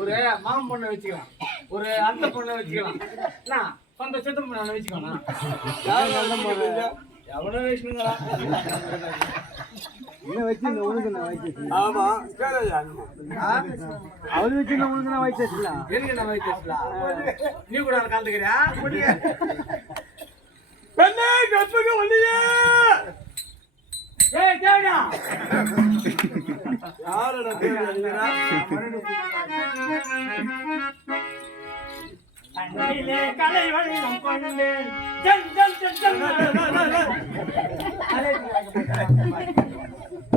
ஒரு மாமன் பொண்ணை வச்சுக்கலாம், ஒரு அத்தை பொண்ணை வச்சுக்கலாம், என்ன சொந்த சித்த பொண்ணை வச்சுக்கலாம். எவ்வளோ வச்சுங்களா வச்சு உனக்கு நான் வச்சு ஆமா அவரு வச்சு உனக்கு நான் வச்சுலாம் எனக்கு நான் வச்சுலாம். நீ கூட கலந்துக்கிறியா பெண்ணே கற்பக வள்ளியே ஏய் தேவடா யாரடா தேவடா கண்ணிலே கலை வண்ணம் கொண்டு ஜன் ஜன் ஜன்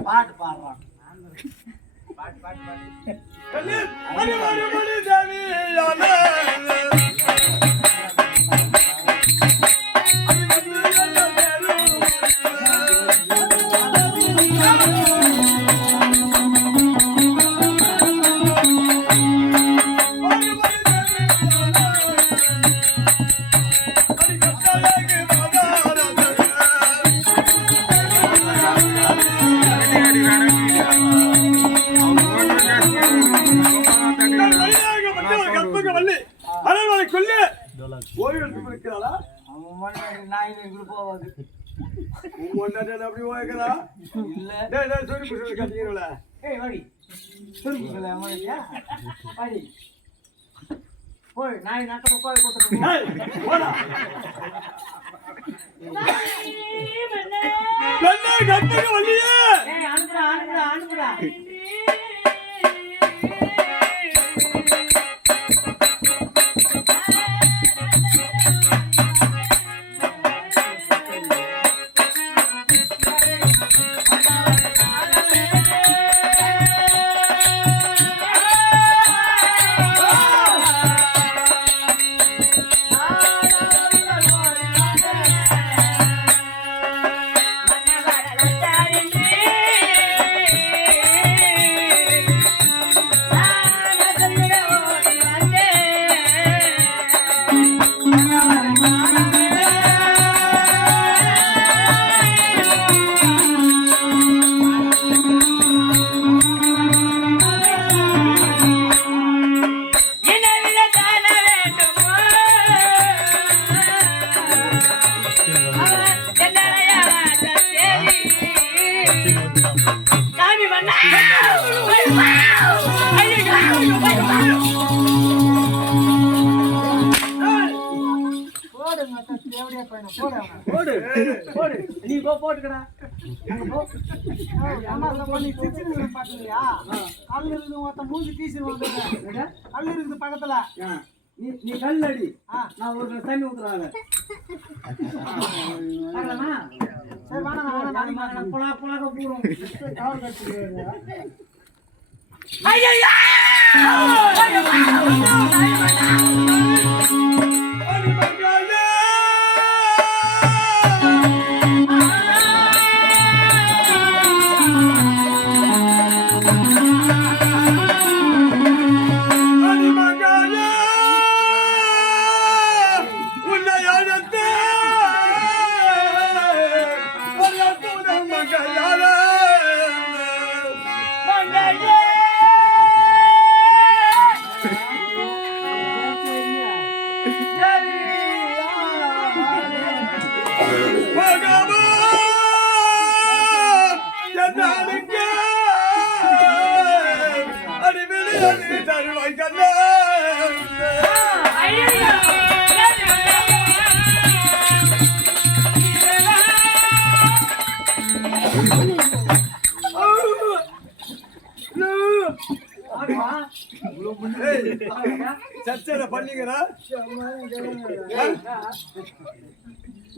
பாட்டு பாடுறான் பாட்டு பாட்டு பாட்டு கண்ணே மணி மணி மணி தேவி யானே பக்கத்துல நீ கல் அடி நான் ஒரு தண்ணி ஊத்துறாங்க சர்ச்சையில பண்ணிக்கிறா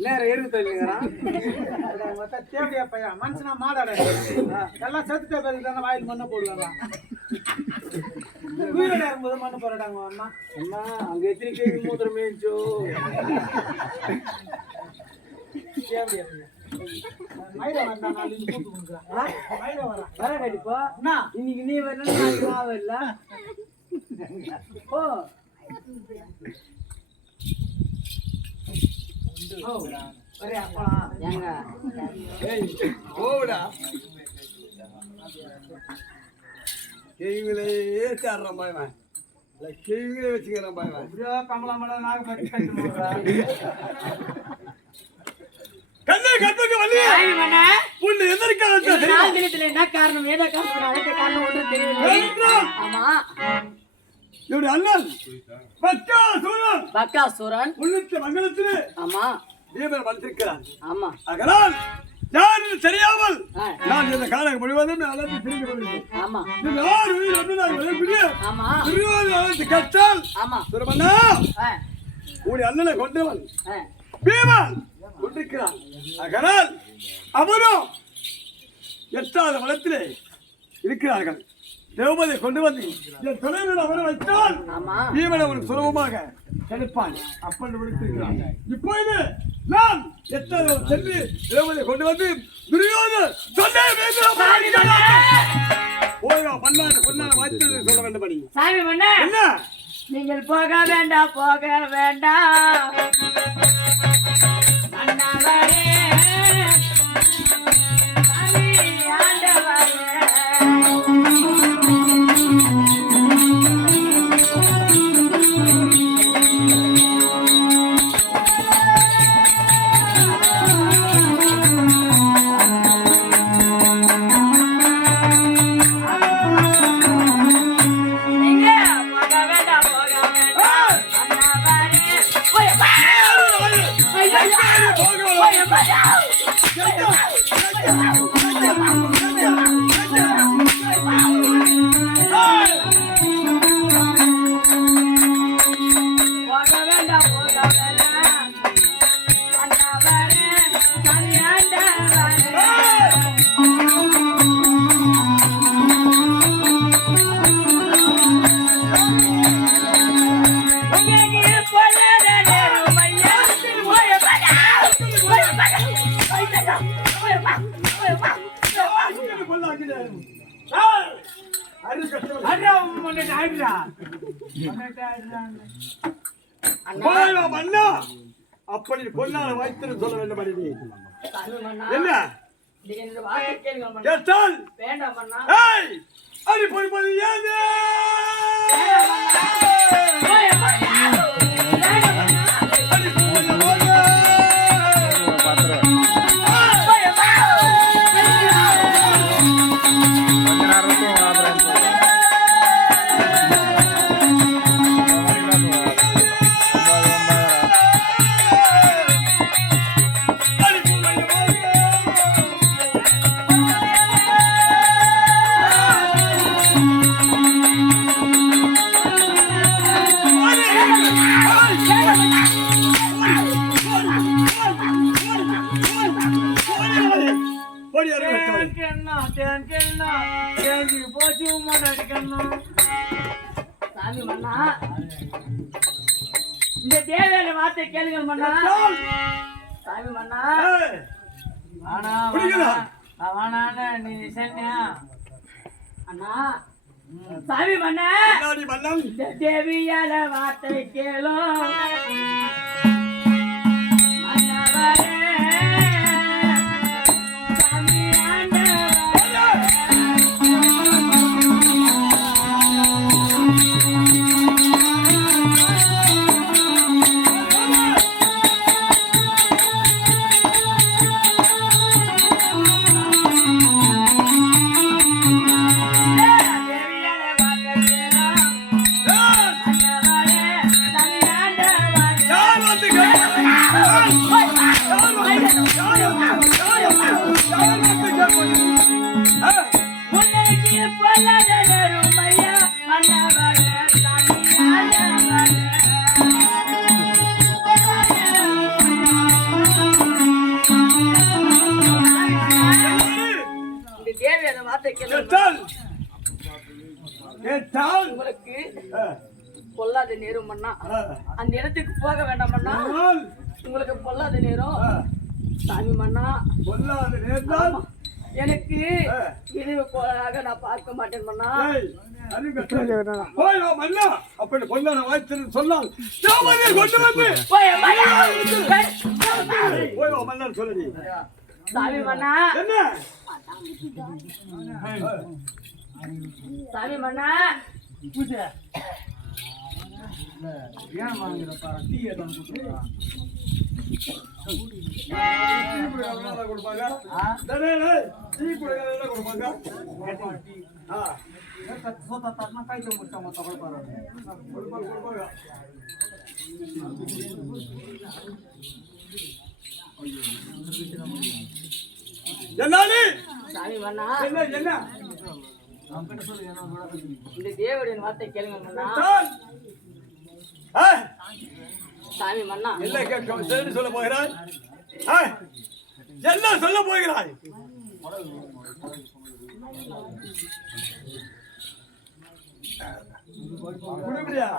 நேரம் எழுதுறான் தேவையா பையன் மனுஷனா மாடாட எல்லாம் செத்துட்ட பேருக்கு தானே வாயில் மண்ணை போடுவாங்க உயிரோட இருக்கும்போது மண்ணை போறாடாங்க அம்மா அம்மா அங்க எத்தனை கேள்வி மூத்திரம் மேய்ச்சோ தேவையா இன்னைக்கு நீ வரல கேவிலே தேடுறான் பாய்வன் கேவிலே வச்சுக்கிறான் பாய்வன் இப்படியோ கமலாமலாம் நாக பத்தி கட்டு கண்ணே கட்டுக்கு வலியே புண்ணு எதற்காக என்ன காரணம் ஏதோ காரணம் ஒன்று தெரியவில்லை. ஆமா இவருடைய அண்ணன் பக்காசுரன் உள்ளிட்ட மங்கலத்திலே ஆமா வீரர் வந்திருக்கிறான். ஆமா அதனால் யார் தெரியாமல் நான் இந்த காலம் முழுவதும் அழைத்து திரும்பி கொள்கிறேன். ஆமா யார் உயிர் வந்து நான் விளையாடிய ஆமா அழைத்து கற்றால் ஆமா சுரமண்ணா உடைய அண்ணனை கொண்டவன் பீமன் கொண்டிருக்கிறான். அதனால் அவரும் எட்டாத வளத்திலே இருக்கிறார்கள். தேவதை கொண்டு வந்து என் தொலைவில் அவரை வைத்தால் பீமன் அவனுக்கு சுலபமாக கிடைப்பான். அப்பன் விடுத்திருக்கிறான். இப்பொழுது நான் எட்டாவது சென்று தேவதை கொண்டு வந்து துரியோதன சொல்ல பன்னாடு பொன்னாடு வாய்த்து சொல்ல வேண்டும். பணி சாமி மன்ன என்ன நீங்கள் போக வேண்டாம் போக வேண்டாம் அண்ணாவரே சாமி ஆண்டவரே அப்படி பொன்னான வாய்த்து சொல்ல வேண்டும். என்ன கேட்டால் அடி போய் போய் ஏது சாமி மன்னா இந்த தேவையான வார்த்தை கேளுங்க மன்னா. சாமி மன்னா ஆனா நீ சொன்னியா அண்ணா சாமி மன்னா இந்த தேவையான வார்த்தை கேளோ உங்களுக்கு பொல்லாத நேரம் மன்னா. அந்த இடத்துக்கு போக வேண்டாம் மன்னா. உங்களுக்கு பொல்லாத நேரம் சாமி மன்னா. பொல்லாத நேரம் எனக்கு இது போலாக நான் பார்க்க மாட்டேன் மன்னா. அப்படி பொல்லாத வாய்த்து சொன்னால் கொண்டு வந்து சாமி மன்னா சாமி மன்னா பூஜை ஏன் வாங்குற பாரு டீ ஏதான் கொடுக்குறான் கொடுப்பாங்க டீ கொடுப்பாங்க சோத்தா தரணும் கைத்து முடிச்சா மொத்த கொடுப்பாரு கொடுப்பாங்க என்னடி சாமி மன்னா என்ன என்ன அவன்கிட்ட சொல்லு என்ன இந்த தேவடியின் வார்த்தை கேளுங்க மன்னா சாமி மன்னா என்ன கேட்க சொல்ல போகிறாய் என்ன சொல்ல போகிறாய் குடிப்பிடியா